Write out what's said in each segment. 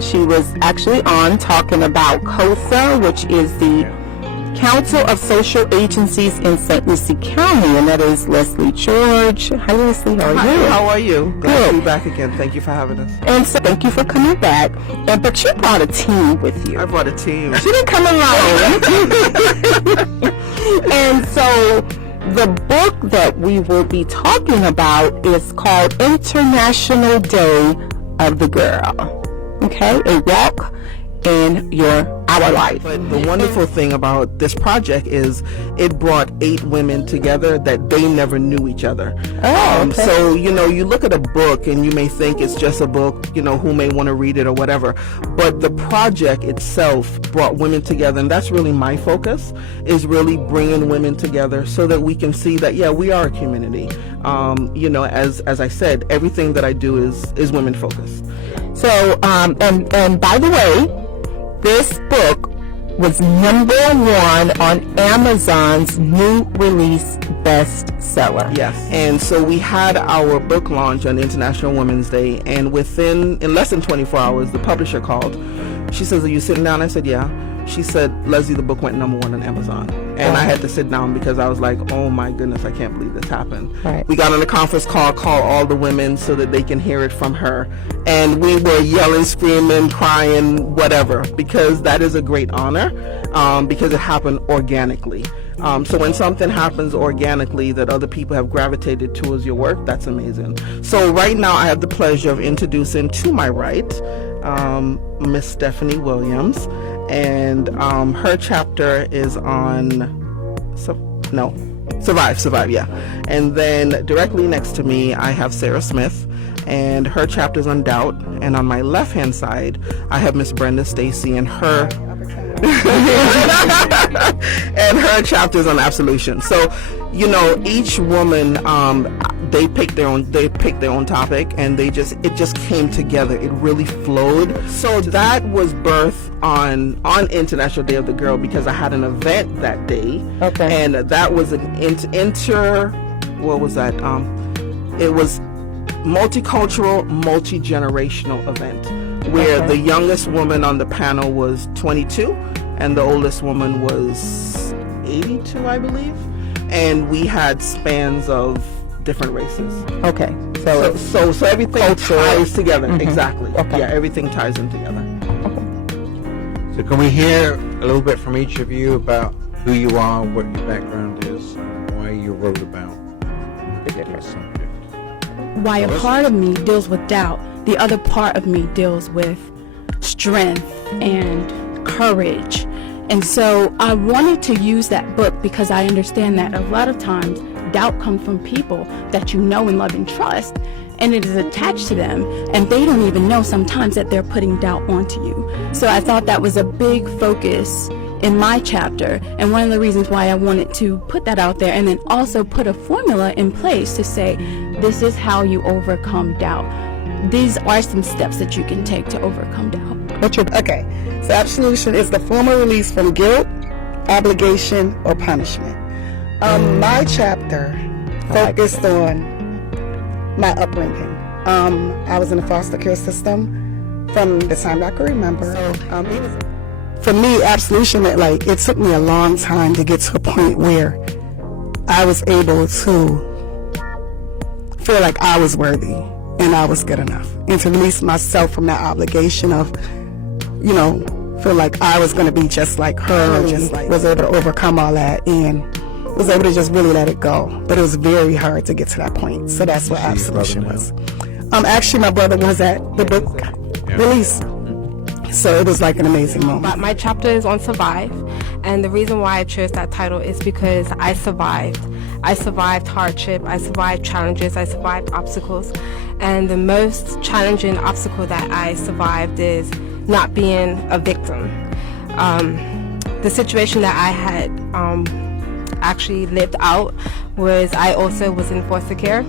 She was actually on talking about COSA, which is the Council of Social Agencies in St. Lucie County, and that is Lesley George. Hi, Lesley. How are you? How are you? Glad Good. to be back again. Thank you for having us. And so, thank you for coming back. But you brought a team with you. I brought a team. She didn't come alone. And so, the book that we will be talking about is called International Day of the Girl. Okay, a walk in our life. But the wonderful thing about this project is it brought 8 women together that they never knew each other. Okay. So, you look at a book and you may think it's just a book, who may want to read it or whatever. But the project itself brought women together, and that's really my focus, is really bringing women together so that we can see that, yeah, we are a community. As I said, everything that I do is women focused. So, and by the way, this book was #1 on Amazon's new release bestseller. Yes. And so we had our book launch on International Women's Day, and in less than 24 hours, the publisher called. She says, "Are you sitting down?" I said, "Yeah." She said, "Lesley, the book went #1 on Amazon." And I had to sit down because I was like, oh my goodness, I can't believe this happened. Right. We got on a conference call all the women so that they can hear it from her. And we were yelling, screaming, crying, whatever, because that is a great honor, because it happened organically. So when something happens organically that other people have gravitated towards your work, that's amazing. So right now I have the pleasure of introducing to my right, Miss Stephanie Williams, and her chapter is on Survive, yeah. And then directly next to me I have Sarah Smith, and her chapter is on Doubt, and on my left hand side I have Miss Brenda Stacey, and her and her chapter is on Absolution. So each woman, they pick their own topic, and it just came together. It really flowed. So that was birthed on International Day of the Girl, because I had an event that day. Okay. And that was an what was that? It was multicultural, multi-generational event, where the youngest woman on the panel was 22 and the oldest woman was 82, I believe. And we had spans of different races. Okay. So everything ties together. Mm-hmm. Exactly. Okay. Yeah, everything ties in together. So can we hear a little bit from each of you about who you are, what your background is, why you wrote about this subject? Why a part of me deals with doubt, the other part of me deals with strength and courage. And so I wanted to use that book because I understand that a lot of times doubt comes from people that you know and love and trust, and it is attached to them, and they don't even know sometimes that they're putting doubt onto you. So I thought that was a big focus in my chapter, and one of the reasons why I wanted to put that out there, and then also put a formula in place to say, this is how you overcome doubt. These are some steps that you can take to overcome doubt. Okay, so absolution is the formal release from guilt, obligation, or punishment. My chapter focused on my upbringing. I was in the foster care system from the time I can remember. For me, absolution, it took me a long time to get to a point where I was able to feel like I was worthy and I was good enough, and to release myself from that obligation of, feel like I was going to be just like her, was able to overcome all that and was able to just really let it go. But it was very hard to get to that point. So that's what absolution was. Actually, my brother was at the book release. So it was like an amazing moment. But my chapter is on Survive, and the reason why I chose that title is because I survived. I survived hardship, I survived challenges, I survived obstacles, and the most challenging obstacle that I survived is not being a victim. The situation that I had actually lived out was I also was in foster care,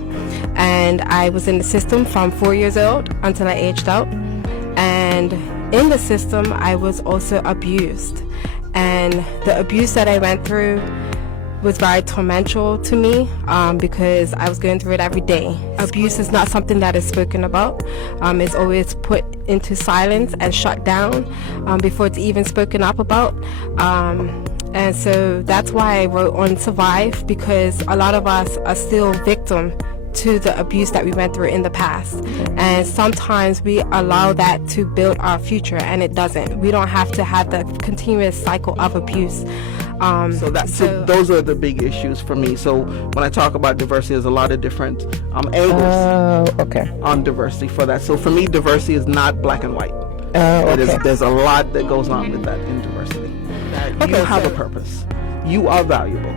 and I was in the system from 4 years old until I aged out, and in the system I was also abused, and the abuse that I went through was very tormental to me because I was going through it every day. Abuse is not something that is spoken about. It's always put into silence and shut down before it's even spoken up about. And so that's why I wrote on Survive, because a lot of us are still victim to the abuse that we went through in the past. And sometimes we allow that to build our future, and it doesn't. We don't have to have the continuous cycle of abuse. So those are the big issues for me. So when I talk about diversity, there's a lot of different angles on diversity for that. So for me, diversity is not black and white. There's a lot that goes on with that in diversity. You have a purpose. You are valuable.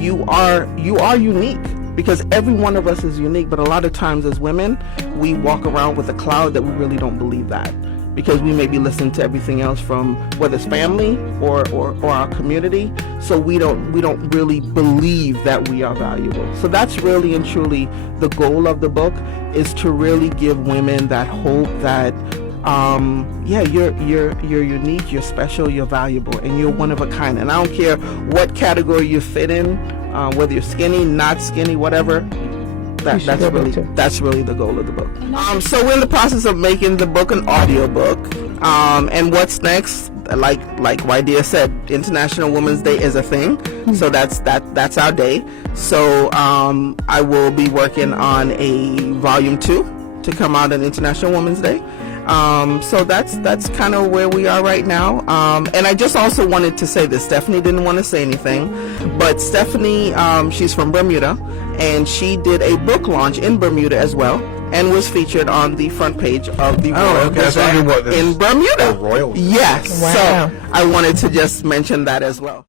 You are unique, because every one of us is unique. But a lot of times as women, we walk around with a cloud that we really don't believe that, because we may be listening to everything else from whether it's family or our community. So we don't really believe that we are valuable. So that's really and truly the goal of the book, is to really give women that hope that you're unique, you're special, you're valuable, and you're one of a kind. And I don't care what category you fit in, whether you're skinny, not skinny, whatever. That's really the goal of the book. So we're in the process of making the book an audiobook. And what's next? Like Wydea said, International Women's Day is a thing. So that's our day. So I will be working on a volume 2 to come out on International Women's Day. So that's kind of where we are right now. And I just also wanted to say this. Stephanie didn't want to say anything, but Stephanie, she's from Bermuda, and she did a book launch in Bermuda as well, and was featured on the front page of the Royal Gazette in Bermuda. Royal. Yes. Wow. So I wanted to just mention that as well.